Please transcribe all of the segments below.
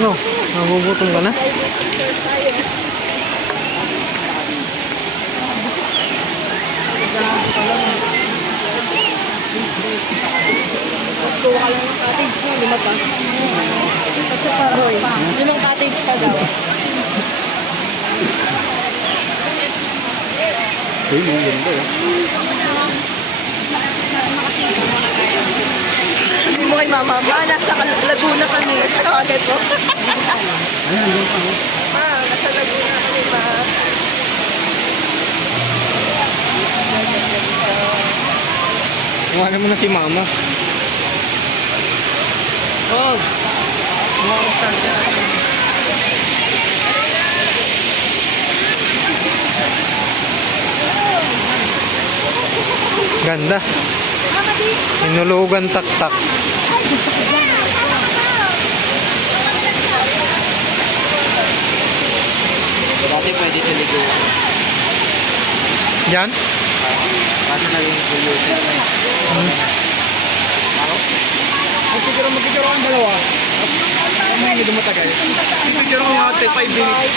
No, nagugutom ka na? Kuha ka lang ng cottage mo, 5 pa. Kasi paroy. 5 cottage pa daw. Uy, ang ganda eh. Sabi mo kay mama, nasa Laguna kami. Tawagan mo. Ayan, doon pa ako. Nasa Laguna kami ba? Iwanan mo na si mama. Oh! Ganda. Inulugan tak-tak. Dati pwede tiligo. Yan? Kaso naging polluted. Siguro magpipiro ang dalawa. Ano hindi dumatagal? Pipiro ko mga 5 minutes.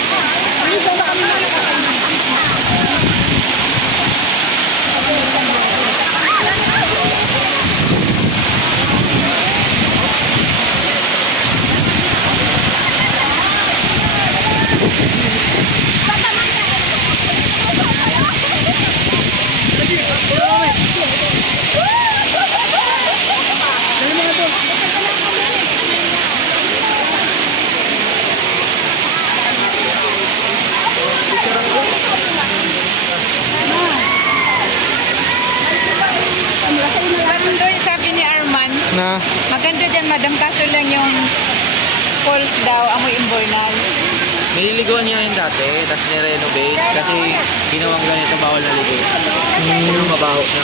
Sabi ni Arman, Na? maganda dyan madam, kaso lang yung falls daw, amoy imbornal. Nililiguan niya yun dati, tapos nirenovate. Kasi ginawang ganito bawal na ligo. Yung mabaho na.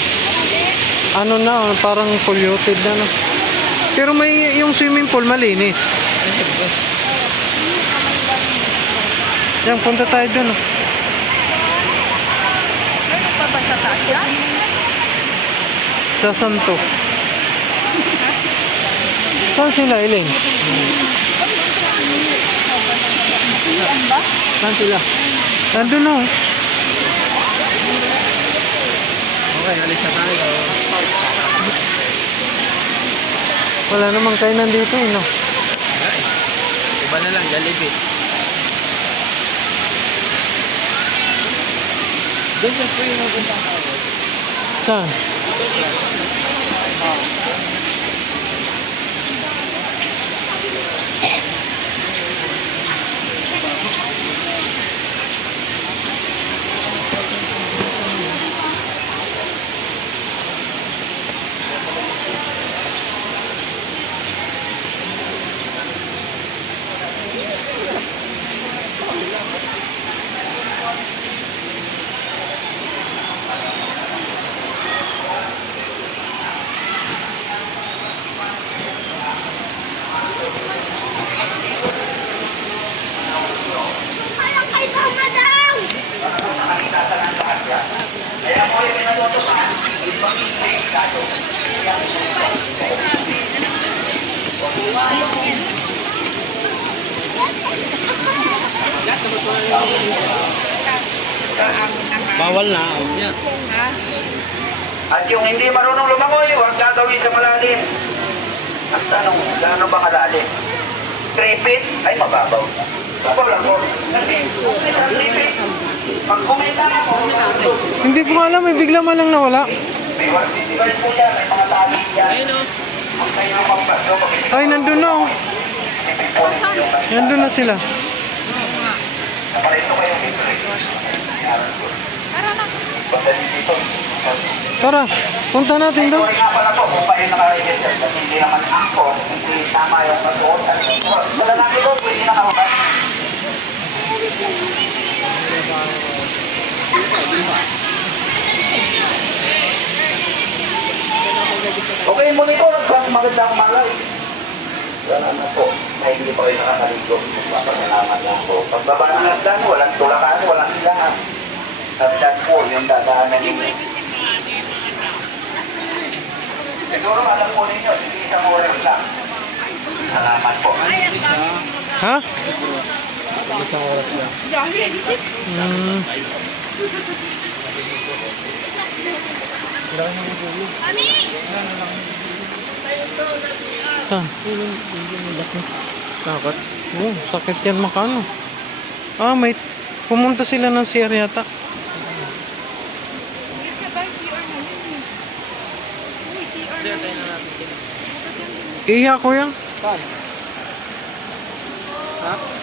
Ano na, parang polluted na. No? Pero may yung swimming pool malinis. Yan, punta tayo dun. Oh. Ano pa ba sa taas yan? Sa Santo. Saan sila, Iling? Saan sila? Nandun na. Oh. Okay, alis na tayo. Wala namang kayo nandito, eh, no? Iba na lang, Jollibee. Doon sa free na punta ka. Saan? Bawal na. Yeah. At yung hindi marunong lumangoy, huwag gagawin sa malalim. Ang tanong, gaano ba kalalim? 3 feet? Ay, mababaw. Mababaw lang po. Kasi, 3 feet. Pag kumita na po, Hindi ko alam, may bigla man lang nawala. may wartitigal po yan, may mga tali yan. Ayun o. Ang kayo ng pagbasyo, Ay, nandun na. Oh. Nandun na sila. naparito kayo dito. Tara na. Basta dito. Tara, punta natin doon. Sorry nga pala po, kung pa rin naka-register. Kasi hindi naman ako, hindi tama yung pag-uotan. Wala natin po, pwede nakahubad. Okay, monitor ang magandang malay. Wala na po. Ay, hindi pa kayo nakakaligo. Magpapasalamat lang po. Pagbaba ng hagdan, walang tulakan, walang hilangan. Hagdan po, yung dadaanan ninyo. Siguro alam po ninyo, hindi isang oras lang. Salamat po. Ha? Isang oras lang. Hmm. Saan? Takot. Oh, sakit yan makano. Ah, may pumunta sila ng CR yata. Iya ko yan. Saan? Ha?